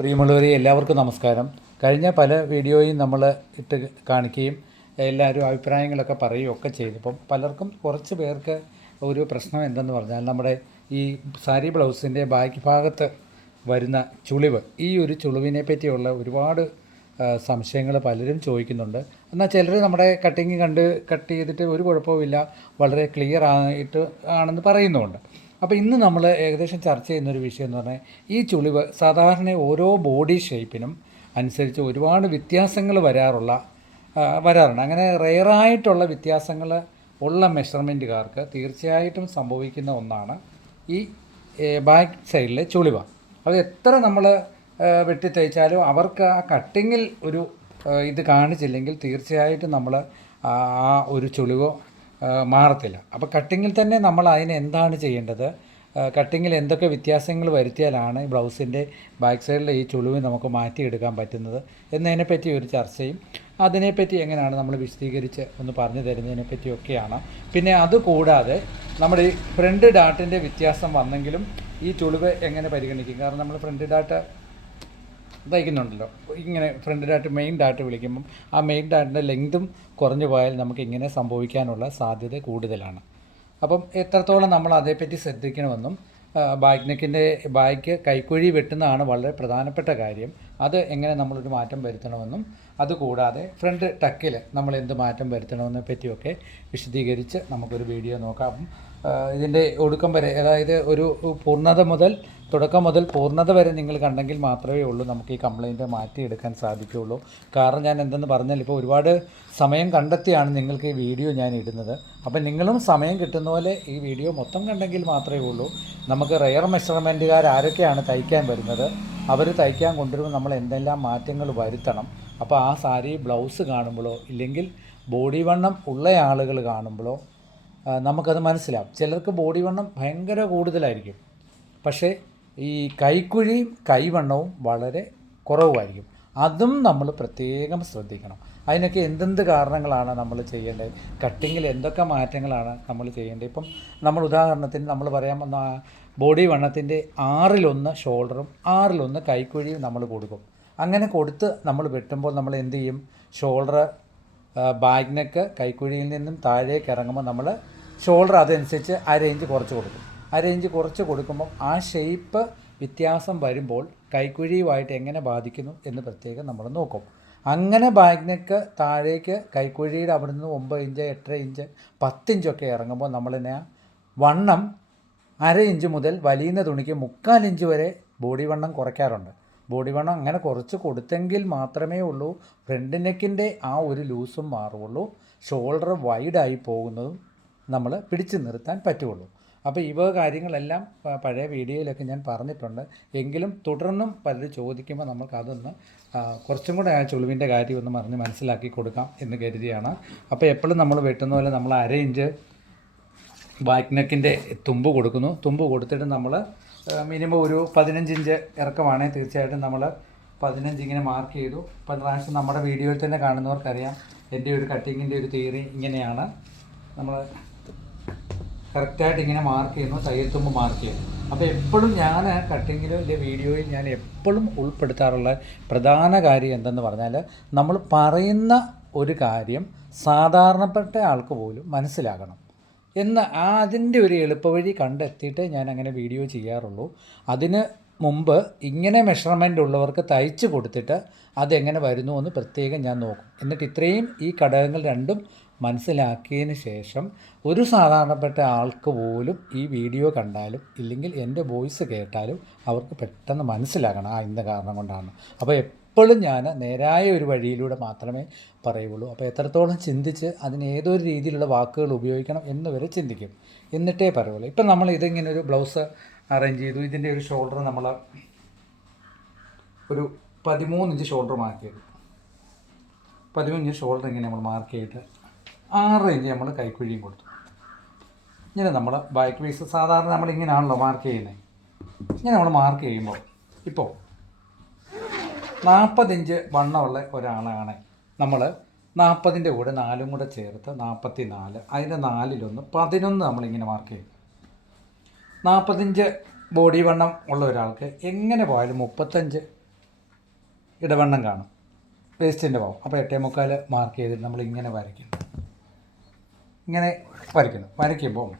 പ്രിയമുള്ളവരെ എല്ലാവർക്കും നമസ്കാരം. കഴിഞ്ഞ പല വീഡിയോയും നമ്മൾ ഇട്ട് കാണിക്കുകയും എല്ലാവരും അഭിപ്രായങ്ങളൊക്കെ പറയുകയൊക്കെ ചെയ്തു. അപ്പം പലർക്കും കുറച്ച് പേർക്ക് ഒരു പ്രശ്നം എന്തെന്ന് പറഞ്ഞാൽ നമ്മുടെ ഈ സാരി ബ്ലൗസിൻ്റെ ബാക്ക് ഭാഗത്ത് വരുന്ന ചുളിവ്, ഈ ഒരു ചുളിവിനെ പറ്റിയുള്ള ഒരുപാട് സംശയങ്ങൾ പലരും ചോദിക്കുന്നുണ്ട്. എന്നാൽ ചിലർ നമ്മുടെ കട്ടിങ് കട്ട് ചെയ്തിട്ട് ഒരു കുഴപ്പവുമില്ല, വളരെ ക്ലിയർ ആയിട്ട് ആണെന്ന് പറയുന്നുമുണ്ട്. അപ്പോൾ ഇന്ന് നമ്മൾ ഏകദേശം ചർച്ച ചെയ്യുന്നൊരു വിഷയം എന്ന് പറഞ്ഞാൽ ഈ ചുളിവ് സാധാരണ ഓരോ ബോഡി ഷേപ്പിനും അനുസരിച്ച് ഒരുപാട് വ്യത്യാസങ്ങൾ വരാറുണ്ട്. അങ്ങനെ റെയറായിട്ടുള്ള വ്യത്യാസങ്ങൾ ഉള്ള മെഷർമെൻറ്റുകാർക്ക് തീർച്ചയായിട്ടും സംഭവിക്കുന്ന ഒന്നാണ് ഈ ബാക്ക് സൈഡിലെ ചുളിവ്. അത് എത്ര നമ്മൾ വെട്ടി തയ്ച്ചാലും അവർക്ക് ആ കട്ടിങ്ങിൽ ഒരു ഇത് കാണിച്ചില്ലെങ്കിൽ തീർച്ചയായിട്ടും നമ്മൾ ആ ഒരു ചുളിവോ മാറത്തില്ല. അപ്പോൾ കട്ടിങ്ങിൽ തന്നെ നമ്മൾ അതിന് എന്താണ് ചെയ്യേണ്ടത്, കട്ടിങ്ങിൽ എന്തൊക്കെ വ്യത്യാസങ്ങൾ വരുത്തിയാലാണ് ബ്ലൗസിൻ്റെ ബാക്ക് സൈഡിലെ ഈ ചുളിവ് നമുക്ക് മാറ്റിയെടുക്കാൻ പറ്റുന്നത് എന്നതിനെപ്പറ്റി ഒരു ചർച്ചയും അതിനെപ്പറ്റി എങ്ങനെയാണ് നമ്മൾ വിശദീകരിച്ച് ഒന്ന് പറഞ്ഞു തരുന്നതിനെ പറ്റിയൊക്കെയാണ്. പിന്നെ അതുകൂടാതെ നമ്മുടെ ഈ ഫ്രണ്ട് ഡാട്ടിൻ്റെ വ്യത്യാസം വന്നെങ്കിലും ഈ ചുളിവ് എങ്ങനെ പരിഗണിക്കും. കാരണം നമ്മൾ ഫ്രണ്ട് ഡാട്ട് തയ്ക്കുന്നുണ്ടല്ലോ, ഇങ്ങനെ ഫ്രണ്ട് ഡാട്ട് മെയിൻ ഡാട്ട് വിളിക്കുമ്പം ആ മെയിൻ ഡാട്ടിൻ്റെ ലെങ്തും കുറഞ്ഞു പോയാൽ നമുക്ക് ഇങ്ങനെ സംഭവിക്കാനുള്ള സാധ്യത കൂടുതലാണ്. അപ്പം എത്രത്തോളം നമ്മൾ അതേപ്പറ്റി ശ്രദ്ധിക്കണമെന്നും ബാക്ക് കൈക്കുഴി വെട്ടുന്നതാണ് വളരെ പ്രധാനപ്പെട്ട കാര്യം. അത് എങ്ങനെ നമ്മളൊരു മാറ്റം വരുത്തണമെന്നും അതുകൂടാതെ ഫ്രണ്ട് ടക്കിൽ നമ്മൾ എന്ത് മാറ്റം വരുത്തണമെന്നെ പറ്റിയൊക്കെ വിശദീകരിച്ച് നമുക്കൊരു വീഡിയോ നോക്കാം. ഇതിൻ്റെ ഒടുക്കം വരെ, അതായത് ഒരു തുടക്കം മുതൽ പൂർണ്ണത വരെ നിങ്ങൾ കണ്ടെങ്കിൽ മാത്രമേ ഉള്ളൂ നമുക്ക് ഈ കംപ്ലയിൻറ്റ് മാറ്റിയെടുക്കാൻ സാധിക്കുകയുള്ളൂ. കാരണം ഞാൻ എന്തെന്ന് പറഞ്ഞാൽ ഇപ്പോൾ ഒരുപാട് സമയം കണ്ടെത്തിയാണ് നിങ്ങൾക്ക് ഈ വീഡിയോ ഞാൻ ഇടുന്നത്. അപ്പം നിങ്ങളും സമയം കിട്ടുന്ന പോലെ ഈ വീഡിയോ മൊത്തം കണ്ടെങ്കിൽ മാത്രമേ ഉള്ളൂ. നമുക്ക് റെയർ മെഷർമെൻറ്റുകാർ ആരൊക്കെയാണ് തയ്ക്കാൻ വരുന്നത്, അവർ തയ്ക്കാൻ കൊണ്ടുവരുമ്പോൾ നമ്മൾ എന്തെല്ലാം മാറ്റങ്ങൾ വരുത്തണം. അപ്പോൾ ആ സാരി ബ്ലൗസ് കാണുമ്പോഴോ ഇല്ലെങ്കിൽ ബോഡി വണ്ണം ഉള്ള ആളുകൾ കാണുമ്പോഴോ നമുക്കത് മനസ്സിലാവും. ചിലർക്ക് ബോഡി വണ്ണം ഭയങ്കര കൂടുതലായിരിക്കും, പക്ഷേ ഈ കൈക്കുഴിയും കൈവണ്ണവും വളരെ കുറവായിരിക്കും. അതും നമ്മൾ പ്രത്യേകം ശ്രദ്ധിക്കണം. അതിനൊക്കെ എന്തെന്ത് കാരണങ്ങളാണ് നമ്മൾ ചെയ്യേണ്ടത്, കട്ടിങ്ങിൽ എന്തൊക്കെ മാറ്റങ്ങളാണ് നമ്മൾ ചെയ്യേണ്ടത്. ഇപ്പം നമ്മൾ ഉദാഹരണത്തിന് നമ്മൾ പറയാൻ വന്ന ബോഡി വണ്ണത്തിൻ്റെ 1/6 ഷോൾഡറും 1/6 കൈക്കുഴിയും നമ്മൾ കൊടുക്കും. അങ്ങനെ കൊടുത്ത് നമ്മൾ വെട്ടുമ്പോൾ നമ്മൾ എന്ത് ചെയ്യും, ഷോൾഡർ ബാക്ക് നെക്ക് കൈക്കുഴിയിൽ നിന്നും താഴേക്ക് ഇറങ്ങുമ്പോൾ നമ്മൾ ഷോൾഡർ അതനുസരിച്ച് 1/2 ഇഞ്ച് കുറച്ച് കൊടുക്കും. 1/2 ഇഞ്ച് കുറച്ച് കൊടുക്കുമ്പോൾ ആ ഷേപ്പ് വ്യത്യാസം വരുമ്പോൾ കൈക്കുഴിയുമായിട്ട് എങ്ങനെ ബാധിക്കുന്നു എന്ന് പ്രത്യേകം നമ്മൾ നോക്കും. അങ്ങനെ ബാക്ക് നെക്ക് താഴേക്ക് കൈക്കുഴിയുടെ അവിടെ നിന്ന് 9 ഇഞ്ച് 8 ഇഞ്ച് 10 ഇഞ്ചൊക്കെ ഇറങ്ങുമ്പോൾ നമ്മളിനെ വണ്ണം 1/2 ഇഞ്ച് മുതൽ വലിയുന്ന തുണിക്ക് 3/4 ഇഞ്ച് വരെ ബോഡി വണ്ണം കുറയ്ക്കാറുണ്ട്. ബോഡി വണ്ണം അങ്ങനെ കുറച്ച് കൊടുത്തെങ്കിൽ മാത്രമേ ഉള്ളൂ ഫ്രണ്ട് നെക്കിൻ്റെ ആ ഒരു ലൂസും മാറുകയുള്ളൂ, ഷോൾഡർ വൈഡായി പോകുന്നതും നമ്മൾ പിടിച്ചു നിർത്താൻ പറ്റുകയുള്ളൂ. അപ്പോൾ ഇവ കാര്യങ്ങളെല്ലാം പഴയ വീഡിയോയിലൊക്കെ ഞാൻ പറഞ്ഞിട്ടുണ്ട്. എങ്കിലും തുടർന്നും പലരും ചോദിക്കുമ്പോൾ നമുക്കതൊന്ന് കുറച്ചും കൂടെ ആ ചുളിവിൻ്റെ കാര്യം ഒന്ന് മനസ്സിലാക്കി കൊടുക്കാം എന്ന് കരുതിയാണ്. അപ്പോൾ എപ്പോഴും നമ്മൾ വെട്ടുന്ന പോലെ നമ്മൾ 1/2 ഇഞ്ച് ബാക്ക് നെക്കിൻ്റെ തുമ്പ് കൊടുക്കുന്നു. തുമ്പ് കൊടുത്തിട്ട് നമ്മൾ മിനിമം ഒരു 15 ഇഞ്ച് ഇറക്കമാണെങ്കിൽ തീർച്ചയായിട്ടും നമ്മൾ 15 ഇങ്ങനെ മാർക്ക് ചെയ്തു. പ്രാവശ്യം നമ്മുടെ വീഡിയോയിൽ തന്നെ കാണുന്നവർക്കറിയാം എൻ്റെ ഒരു കട്ടിങ്ങിൻ്റെ ഒരു തിയറി ഇങ്ങനെയാണ്. നമ്മൾ കറക്റ്റായിട്ട് ഇങ്ങനെ മാർക്ക് ചെയ്യുന്നു, തയ്യൽത്തുമ്പ് മാർക്ക് ചെയ്യുന്നു. അപ്പോൾ എപ്പോഴും ഞാൻ കട്ടിങ്ങിലും എൻ്റെ വീഡിയോയിൽ ഞാൻ എപ്പോഴും ഉൾപ്പെടുത്താറുള്ള പ്രധാന കാര്യം എന്തെന്ന് പറഞ്ഞാൽ, നമ്മൾ പറയുന്ന ഒരു കാര്യം സാധാരണപ്പെട്ട ആൾക്ക് പോലും മനസ്സിലാകണം എന്ന് അതിൻ്റെ ഒരു എളുപ്പവഴി കണ്ടെത്തിയിട്ട് ഞാൻ അങ്ങനെ വീഡിയോ ചെയ്യാറുള്ളൂ. അതിന് മുമ്പ് ഇങ്ങനെ മെഷർമെൻ്റ് ഉള്ളവർക്ക് തയ്ച്ച് കൊടുത്തിട്ട് അതെങ്ങനെ വരുന്നു എന്ന് പ്രത്യേകം ഞാൻ നോക്കും. എന്നിട്ട് ഇത്രയും ഈ ഘടകങ്ങൾ രണ്ടും മനസ്സിലാക്കിയതിന് ശേഷം ഒരു സാധാരണപ്പെട്ട ആൾക്ക് പോലും ഈ വീഡിയോ കണ്ടാലും ഇല്ലെങ്കിൽ എൻ്റെ വോയിസ് കേട്ടാലും അവർക്ക് പെട്ടെന്ന് മനസ്സിലാകണം ഇന്ന കാരണം കൊണ്ടാണ്. അപ്പോൾ എപ്പോഴും ഞാൻ നേരായ ഒരു വഴിയിലൂടെ മാത്രമേ പറയുള്ളൂ. അപ്പോൾ എത്രത്തോളം ചിന്തിച്ച് അതിന് ഏതൊരു രീതിയിലുള്ള വാക്കുകൾ ഉപയോഗിക്കണം എന്ന് വരെ ചിന്തിക്കും, എന്നിട്ടേ പറയുള്ളൂ. ഇപ്പം നമ്മൾ ഇതിങ്ങനെ ഒരു ബ്ലൗസ് അറേഞ്ച് ചെയ്തു. ഇതിൻ്റെ ഒരു ഷോൾഡർ നമ്മൾ ഒരു 13 ഇഞ്ച് ഷോൾഡർ മാർക്ക് ചെയ്തു. 13 ഇഞ്ച് ഷോൾഡർ ഇങ്ങനെ നമ്മൾ മാർക്ക് ചെയ്തിട്ട് 6 ഇഞ്ച് നമ്മൾ കൈക്കുഴിയും കൊടുത്തു. ഇങ്ങനെ നമ്മൾ ബാക്ക് പീസ് സാധാരണ നമ്മളിങ്ങനെയാണല്ലോ മാർക്ക് ചെയ്യുന്നത്. ഇങ്ങനെ നമ്മൾ മാർക്ക് ചെയ്യുമ്പോൾ ഇപ്പോൾ 40 ഇഞ്ച് വണ്ണമുള്ള ഒരാളാണ് നമ്മൾ 40ൻ്റെ കൂടെ 4 കൂടെ ചേർത്ത് 44, അതിൻ്റെ 4-1 11 നമ്മളിങ്ങനെ മാർക്ക് ചെയ്യും. 40 ഇഞ്ച് ബോഡി വണ്ണം ഉള്ള ഒരാൾക്ക് എങ്ങനെ പോയാലും 35 ഇടവണ്ണം കാണും, വേസ്റ്റിൻ്റെ ഭാഗം. അപ്പോൾ 8.25 മാർക്ക് ചെയ്തിട്ട് നമ്മൾ ഇങ്ങനെ വരയ്ക്കുന്നു. ഇങ്ങനെ വരയ്ക്കുമ്പോൾ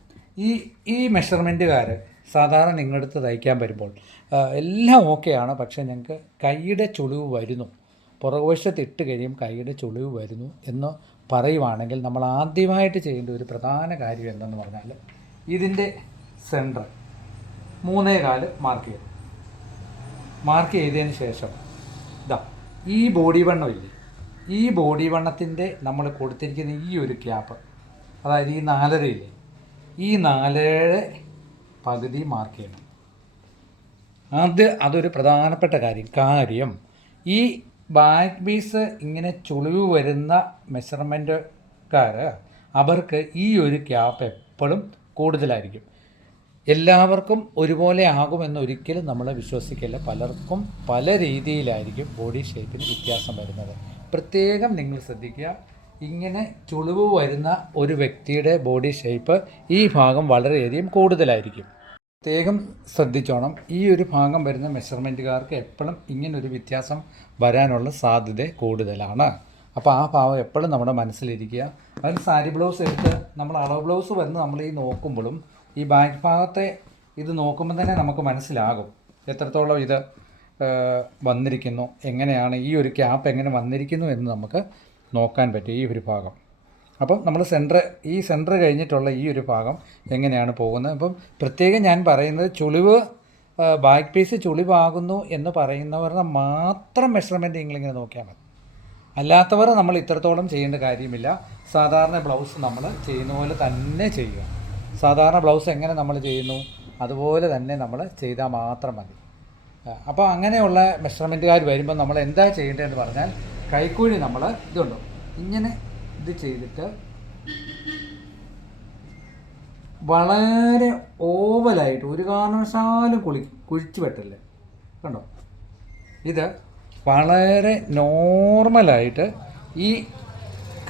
ഈ മെഷർമെൻറ്റുകാർ സാധാരണ നിങ്ങളടുത്ത് തയ്ക്കാൻ വരുമ്പോൾ എല്ലാം ഓക്കെയാണ്, പക്ഷേ ഞങ്ങൾക്ക് കൈയുടെ ചുളിവ് വരുന്നു, പുറകുവശത്ത് ഇട്ട് കഴിയും കൈയുടെ ചുളിവ് വരുന്നു എന്ന് പറയുവാണെങ്കിൽ നമ്മൾ ആദ്യമായിട്ട് ചെയ്യേണ്ട ഒരു പ്രധാന കാര്യം എന്തെന്ന് പറഞ്ഞാൽ ഇതിൻ്റെ സെൻറ്റർ 3.25 മാർക്ക് ചെയ്തതിന് ശേഷം ഈ ബോഡി വണ്ണമില്ലേ, ഈ ബോഡി വണ്ണത്തിൻ്റെ നമ്മൾ കൊടുത്തിരിക്കുന്ന ഈ ഒരു ക്യാപ്പ്, അതായത് ഈ 4.5 ഇല്ലേ, ഈ 4.5 പകുതി മാർക്ക് ചെയ്യണം. അതൊരു പ്രധാനപ്പെട്ട കാര്യം. ഈ ബാക്ക് പീസ് ഇങ്ങനെ ചുളിവ് വരുന്ന മെഷർമെൻറ്റുകാർ അവർക്ക് ഈ ഒരു ക്യാപ്പ് എപ്പോഴും കൂടുതലായിരിക്കും. എല്ലാവർക്കും ഒരുപോലെ ആകുമെന്ന് ഒരിക്കലും നമ്മൾ വിശ്വസിക്കില്ല. പലർക്കും പല രീതിയിലായിരിക്കും ബോഡി ഷേപ്പിന് വ്യത്യാസം വരുന്നത്. പ്രത്യേകം നിങ്ങൾ ശ്രദ്ധിക്കുക. ഇങ്ങനെ ചുളിവ് വരുന്ന ഒരു വ്യക്തിയുടെ ബോഡി ഷേപ്പ് ഈ ഭാഗം വളരെയധികം കൂടുതലായിരിക്കും. പ്രത്യേകം ശ്രദ്ധിച്ചോണം. ഈ ഒരു ഭാഗം വരുന്ന മെഷർമെൻറ്റുകാർക്ക് എപ്പോഴും ഇങ്ങനൊരു വ്യത്യാസം വരാനുള്ള സാധ്യത കൂടുതലാണ്. അപ്പോൾ ആ ഭാഗം എപ്പോഴും നമ്മുടെ മനസ്സിലിരിക്കുക. അതിന് സാരി ബ്ലൗസ് എടുത്ത് നമ്മൾ അളവ് ബ്ലൗസ് വന്ന് നമ്മൾ ഈ നോക്കുമ്പോഴും ഈ ബാക്ക് ഭാഗത്തെ ഇത് നോക്കുമ്പോൾ തന്നെ നമുക്ക് മനസ്സിലാകും എത്രത്തോളം ഇത് വന്നിരിക്കുന്നു, എങ്ങനെയാണ് ഈ ഒരു ക്യാപ്പ് എങ്ങനെ വന്നിരിക്കുന്നു എന്ന് നമുക്ക് നോക്കാൻ പറ്റും ഈ ഒരു ഭാഗം. അപ്പം നമ്മൾ സെൻറ്റർ കഴിഞ്ഞിട്ടുള്ള ഈ ഒരു ഭാഗം എങ്ങനെയാണ് പോകുന്നത്. അപ്പം പ്രത്യേകം ഞാൻ പറയുന്നത് ചുളിവ് ബാക്ക് പീസ് ചുളിവാകുന്നു എന്ന് പറയുന്നവരുടെ മാത്രം മെഷർമെൻറ്റ് നിങ്ങളിങ്ങനെ നോക്കിയാൽ മതി. അല്ലാത്തവർ നമ്മൾ ഇത്രത്തോളം ചെയ്യേണ്ട കാര്യമില്ല. സാധാരണ ബ്ലൗസ് നമ്മൾ ചെയ്യുന്ന പോലെ തന്നെ ചെയ്യുക. സാധാരണ ബ്ലൗസ് എങ്ങനെ നമ്മൾ ചെയ്യുന്നു അതുപോലെ തന്നെ നമ്മൾ ചെയ്താൽ മാത്രം മതി. അപ്പോൾ അങ്ങനെയുള്ള മെഷർമെൻറ്റുകാർ വരുമ്പോൾ നമ്മൾ എന്താ ചെയ്യേണ്ടതെന്ന് പറഞ്ഞാൽ കൈക്കുഴി നമ്മൾ ഇതുണ്ടോ ഇങ്ങനെ ഇത് ചെയ്തിട്ട് വളരെ ഓവലായിട്ട് ഒരു കാരണവശാലും കുഴിച്ച് വെട്ടല്ലേ, കണ്ടോ, ഇത് വളരെ നോർമലായിട്ട് ഈ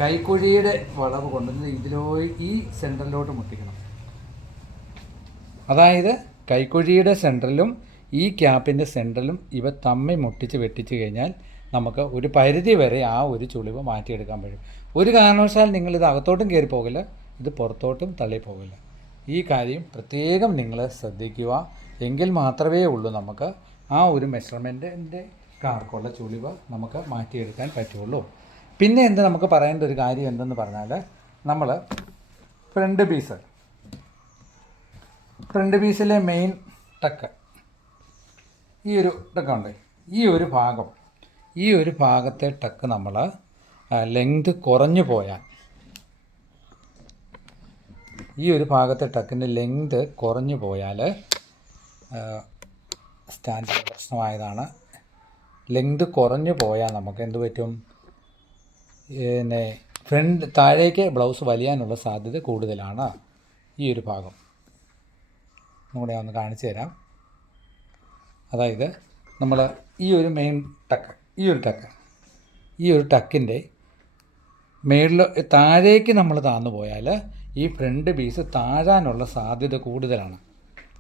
കൈക്കുഴിയുടെ വളവ് കൊണ്ടുവന്ന് ഈ സെൻറ്ററിലോട്ട് മുട്ടിക്കണം. അതായത് കൈക്കുഴിയുടെ സെൻറ്ററിലും ഈ ക്യാപ്പിൻ്റെ സെൻറ്ററിലും ഇവ തമ്മിൽ മുട്ടിച്ച് വെട്ടിച്ച് കഴിഞ്ഞാൽ നമുക്ക് ഒരു പരിധി വരെ ആ ഒരു ചുളിവ് മാറ്റിയെടുക്കാൻ പറ്റും. ഒരു കാരണവശാൽ നിങ്ങളിത് അകത്തോട്ടും കയറി പോകില്ല, ഇത് പുറത്തോട്ടും തള്ളിപ്പോകില്ല. ഈ കാര്യം പ്രത്യേകം നിങ്ങൾ ശ്രദ്ധിക്കുക. എങ്കിൽ മാത്രമേ ഉള്ളൂ നമുക്ക് ആ ഒരു മെഷർമെൻറ്റിൻ്റെ കാർക്കുള്ള ചുളിവ് നമുക്ക് മാറ്റിയെടുക്കാൻ പറ്റുള്ളൂ. പിന്നെ നമുക്ക് പറയേണ്ട ഒരു കാര്യം എന്തെന്ന് പറഞ്ഞാൽ നമ്മൾ ഫ്രണ്ട് പീസിലെ മെയിൻ ടക്ക് ഈ ഒരു ടക്കുണ്ട്. ഈ ഒരു ഭാഗത്തെ ടക്ക് നമ്മൾ ലെങ്ത് കുറഞ്ഞു പോയാൽ, ഈ ഒരു ഭാഗത്തെ ടക്കിൻ്റെ ലെങ്ത് കുറഞ്ഞു പോയാൽ സ്റ്റാൻഡേർഡ് പ്രശ്നമായതാണ്. ലെങ്ത് കുറഞ്ഞു പോയാൽ നമുക്ക് എന്ത് പറ്റും, താഴേക്ക് ബ്ലൗസ് വലിയാനുള്ള സാധ്യത കൂടുതലാണ്. ഈ ഒരു ഭാഗം കൂടെ ഒന്ന് കാണിച്ചു തരാം. അതായത് നമ്മൾ ഈ ഒരു മെയിൻ ടക്ക്, ഈ ഒരു ടക്കിൻ്റെ മേളിൽ താഴേക്ക് നമ്മൾ താന്നു പോയാൽ ഈ ഫ്രണ്ട് പീസ് താഴാനുള്ള സാധ്യത കൂടുതലാണ്.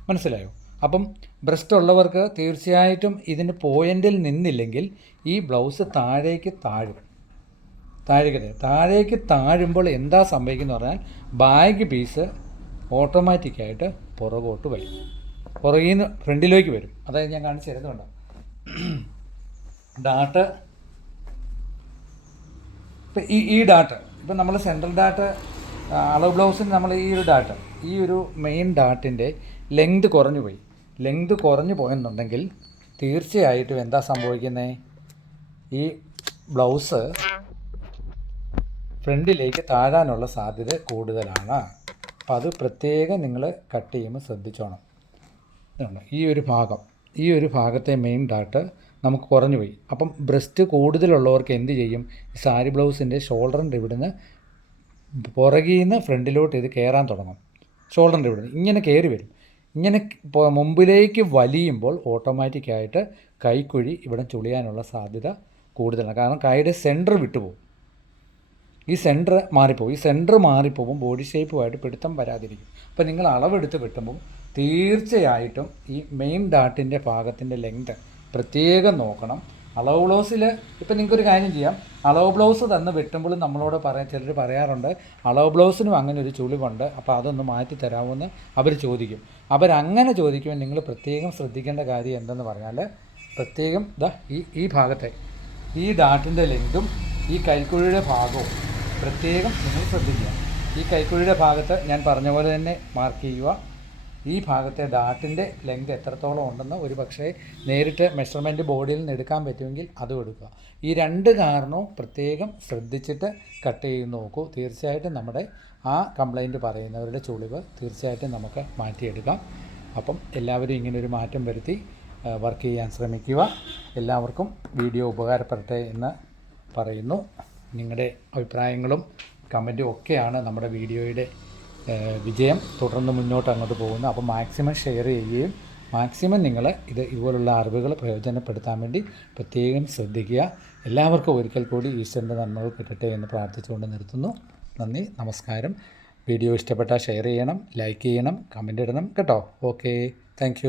മനസ്സിലായോ? അപ്പം ബ്രസ്റ്റ് ഉള്ളവർക്ക് തീർച്ചയായിട്ടും ഇതിന് പോയിൻറ്റിൽ നിന്നില്ലെങ്കിൽ ഈ ബ്ലൗസ് താഴേക്ക് താഴുമ്പോൾ എന്താ സംഭവിക്കുന്നത് പറഞ്ഞാൽ ബാക്ക് പീസ് ഓട്ടോമാറ്റിക്കായിട്ട് പുറകോട്ട് വരും, പുറകിൽ നിന്ന് ഫ്രണ്ടിലേക്ക് വരും. അതായത് ഞാൻ കാണിച്ചു തരുന്നുണ്ടോ, ഡാട്ട് ഇപ്പം ഈ ഡാട്ട് ഇപ്പം നമ്മൾ സെൻട്രൽ ഡാട്ട് അളവ് ബ്ലൗസിന് നമ്മൾ ഈ ഒരു മെയിൻ ഡാട്ടിൻ്റെ ലെങ്ത് കുറഞ്ഞു പോയെന്നുണ്ടെങ്കിൽ തീർച്ചയായിട്ടും എന്താ സംഭവിക്കുന്നത്, ഈ ബ്ലൗസ് ഫ്രണ്ടിലേക്ക് താഴാനുള്ള സാധ്യത കൂടുതലാണ്. അപ്പോൾ അത് പ്രത്യേകം നിങ്ങൾ കട്ട് ചെയ്യുമ്പോൾ ശ്രദ്ധിച്ചോണം. ഈ ഒരു ഭാഗത്തെ മെയിൻ ഡാട്ട് നമുക്ക് കുറഞ്ഞു പോയി. അപ്പം ബ്രസ്റ്റ് കൂടുതലുള്ളവർക്ക് എന്ത് ചെയ്യും, സാരി ബ്ലൗസിൻ്റെ ഷോൾഡറിൻ്റെ ഇവിടുന്ന് പുറകിൽ നിന്ന് ഫ്രണ്ടിലോട്ട് ഇത് കയറാൻ തുടങ്ങും. ഷോൾഡറിൻ്റെ ഇവിടുന്ന് ഇങ്ങനെ കയറി വരും. ഇങ്ങനെ മുമ്പിലേക്ക് വലിയുമ്പോൾ ഓട്ടോമാറ്റിക്കായിട്ട് കൈക്കുഴി ഇവിടെ ചുളിയാനുള്ള സാധ്യത കൂടുതലാണ്. കാരണം കൈയുടെ സെൻറ്റർ വിട്ടുപോകും, ഈ സെൻറ്റർ മാറിപ്പോകും, ബോഡി ഷേപ്പുമായിട്ട് പിടുത്തം വരാതിരിക്കും. അപ്പോൾ നിങ്ങൾ അളവെടുത്ത് വെട്ടുമ്പോൾ തീർച്ചയായിട്ടും ഈ മെയിൻ ഡാട്ടിൻ്റെ ഭാഗത്തിൻ്റെ ലെങ്ത് പ്രത്യേകം നോക്കണം. അളവ് ബ്ലൗസിൽ ഇപ്പം നിങ്ങൾക്കൊരു കാര്യം ചെയ്യാം, അളവ് ബ്ലൗസ് തന്ന് വെട്ടുമ്പോഴും നമ്മളോട് ചിലർ പറയാറുണ്ട് അളവ് ബ്ലൗസിനും അങ്ങനെ ഒരു ചുളിവുണ്ട്, അപ്പോൾ അതൊന്ന് മാറ്റി തരാമോയെന്ന് അവർ ചോദിക്കും. അവരങ്ങനെ ചോദിക്കുമ്പോൾ നിങ്ങൾ പ്രത്യേകം ശ്രദ്ധിക്കേണ്ട കാര്യം എന്തെന്ന് പറഞ്ഞാൽ, പ്രത്യേകം ഈ ഭാഗത്തെ ഈ ഡാട്ടിൻ്റെ ലെങ്തും ഈ കൈക്കുഴിയുടെ ഭാഗവും പ്രത്യേകം നിങ്ങൾ ശ്രദ്ധിക്കുക. ഈ കൈക്കുഴിയുടെ ഭാഗത്ത് ഞാൻ പറഞ്ഞ പോലെ തന്നെ മാർക്ക് ചെയ്യുക. ഈ ഭാഗത്തെ ഡാട്ടിൻ്റെ ലെങ്ത് എത്രത്തോളം ഉണ്ടെന്ന് ഒരു പക്ഷേ നേരിട്ട് മെഷർമെൻറ്റ് ബോർഡിൽ നിന്ന് എടുക്കാൻ പറ്റുമെങ്കിൽ അതും എടുക്കുക. ഈ രണ്ട് കാരണവും പ്രത്യേകം ശ്രദ്ധിച്ചിട്ട് കട്ട് ചെയ്ത് നോക്കൂ. തീർച്ചയായിട്ടും നമ്മുടെ ആ കംപ്ലൈൻറ്റ് പറയുന്നവരുടെ ചുളിവ് തീർച്ചയായിട്ടും നമുക്ക് മാറ്റിയെടുക്കാം. അപ്പം എല്ലാവരും ഇങ്ങനൊരു മാറ്റം വരുത്തി വർക്ക് ചെയ്യാൻ ശ്രമിക്കുക. എല്ലാവർക്കും വീഡിയോ ഉപകാരപ്പെടട്ടെ എന്ന് പറയുന്നു. നിങ്ങളുടെ അഭിപ്രായങ്ങളും കമൻറ്റും ഒക്കെയാണ് നമ്മുടെ വീഡിയോയുടെ വിജയം. തുടർന്ന് മുന്നോട്ട് അങ്ങോട്ട് പോകുന്നു. അപ്പോൾ മാക്സിമം ഷെയർ ചെയ്യുകയും മാക്സിമം നിങ്ങൾ ഇതുപോലുള്ള അറിവുകൾ പ്രയോജനപ്പെടുത്താൻ വേണ്ടി പ്രത്യേകം ശ്രദ്ധിക്കുക. എല്ലാവർക്കും ഒരിക്കൽ കൂടി ഈശ്വരൻ്റെ നന്മകൾ കിട്ടട്ടെ എന്ന് പ്രാർത്ഥിച്ചുകൊണ്ട് നിർത്തുന്നു. നന്ദി, നമസ്കാരം. വീഡിയോ ഇഷ്ടപ്പെട്ടാൽ ഷെയർ ചെയ്യണം, ലൈക്ക് ചെയ്യണം, കമൻ്റ് ഇടണം കേട്ടോ. Okay, thank